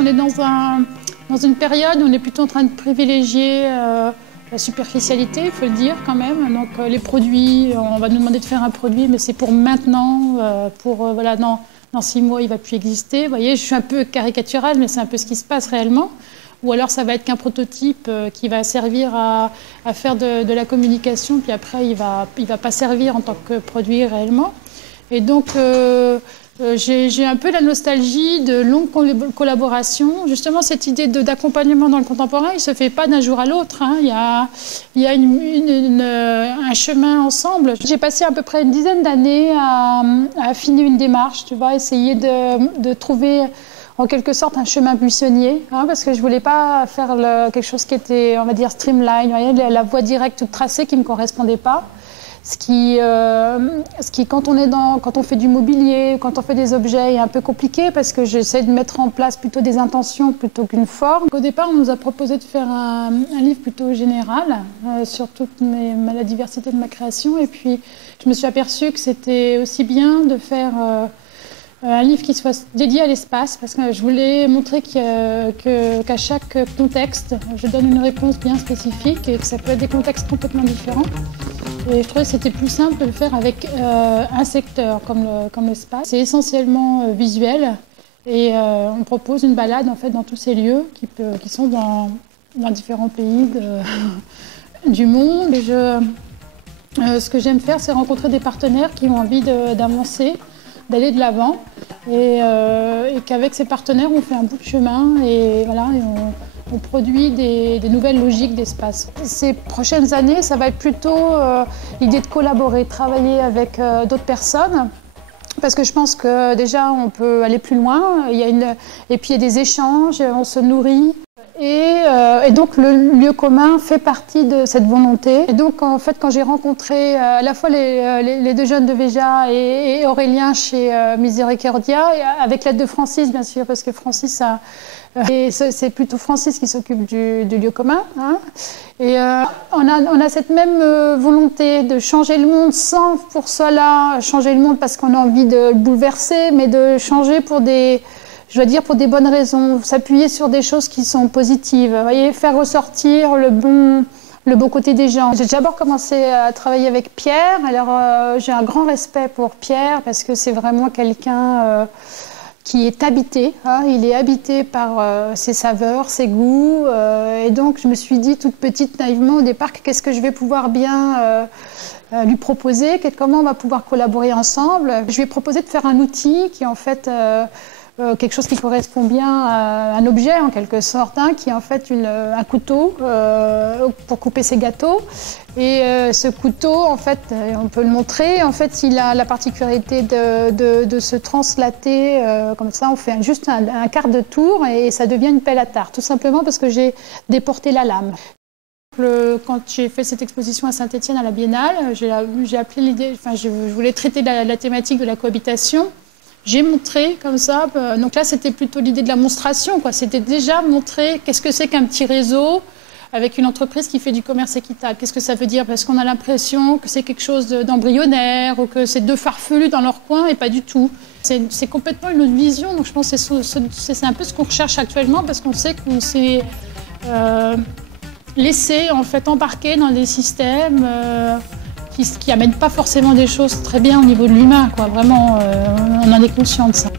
On est dans une période où on est plutôt en train de privilégier la superficialité, il faut le dire quand même. Donc les produits, on va nous demander de faire un produit, mais c'est pour maintenant, voilà, dans 6 mois, il ne va plus exister. Vous voyez, je suis un peu caricaturale, mais c'est un peu ce qui se passe réellement. Ou alors ça va être qu'un prototype qui va servir à faire de la communication, puis après il va pas servir en tant que produit réellement. Et donc j'ai un peu la nostalgie de longues collaborations. Justement, cette idée d'accompagnement dans le contemporain, il ne se fait pas d'un jour à l'autre. Hein. Il y a un chemin ensemble. J'ai passé à peu près une dizaine d'années à affiner une démarche, tu vois, essayer de trouver en quelque sorte un chemin buissonnier, hein, parce que je ne voulais pas faire quelque chose qui était, on va dire, streamline, la voie directe toute tracée qui ne me correspondait pas. Ce qui quand on fait du mobilier, quand on fait des objets, est un peu compliqué parce que j'essaie de mettre en place plutôt des intentions plutôt qu'une forme. Au départ, on nous a proposé de faire un livre plutôt général sur toute la diversité de ma création. Et puis, je me suis aperçue que c'était aussi bien de faire un livre qui soit dédié à l'espace, parce que je voulais montrer qu'à chaque contexte, je donne une réponse bien spécifique et que ça peut être des contextes complètement différents. Et je trouvais que c'était plus simple de le faire avec un secteur comme l'espace. C'est essentiellement visuel et on propose une balade en fait, dans tous ces lieux qui sont dans différents pays du monde. Et ce que j'aime faire, c'est rencontrer des partenaires qui ont envie d'avancer, d'aller de l'avant et qu'avec ces partenaires, on fait un bout de chemin et voilà. On produit des nouvelles logiques d'espace. Ces prochaines années, ça va être plutôt l'idée de collaborer, de travailler avec d'autres personnes, parce que je pense que déjà on peut aller plus loin. Et puis il y a des échanges, on se nourrit. Et donc le lieu commun fait partie de cette volonté. Et donc en fait, quand j'ai rencontré à la fois les deux jeunes de Véja et Aurélien chez Miséricordia, avec l'aide de Francis bien sûr, parce que Francis c'est plutôt Francis qui s'occupe du lieu commun. Hein. Et on a cette même volonté de changer le monde sans pour cela changer le monde parce qu'on a envie de le bouleverser, mais de changer pour des bonnes raisons, s'appuyer sur des choses qui sont positives. Vous voyez, faire ressortir le bon côté des gens. J'ai d'abord commencé à travailler avec Pierre. Alors j'ai un grand respect pour Pierre parce que c'est vraiment quelqu'un qui est habité. Hein, il est habité par ses saveurs, ses goûts. Et donc, je me suis dit, toute petite, naïvement, au départ, qu'est-ce que je vais pouvoir bien lui proposer, comment on va pouvoir collaborer ensemble. Je lui ai proposé de faire un outil qui est en fait quelque chose qui correspond bien à un objet, en quelque sorte, hein, qui est en fait un couteau pour couper ses gâteaux. Et ce couteau, en fait, on peut le montrer, en fait, il a la particularité de se translater, comme ça, on fait juste un quart de tour et ça devient une pelle à tarte, tout simplement parce que j'ai déporté la lame. Quand j'ai fait cette exposition à Saint-Étienne à la Biennale, j'ai appelé l'idée, enfin, je voulais traiter la thématique de la cohabitation. J'ai montré comme ça, donc là c'était plutôt l'idée de la monstration, quoi. C'était déjà montrer qu'est-ce que c'est qu'un petit réseau avec une entreprise qui fait du commerce équitable. Qu'est-ce que ça veut dire? Parce qu'on a l'impression que c'est quelque chose d'embryonnaire ou que c'est deux farfelus dans leur coin et pas du tout. C'est complètement une autre vision, donc je pense que c'est un peu ce qu'on recherche actuellement parce qu'on sait qu'on s'est laissé en fait embarquer dans des systèmes qui n'amènent pas forcément des choses très bien au niveau de l'humain, quoi. Vraiment, on en est conscient de ça.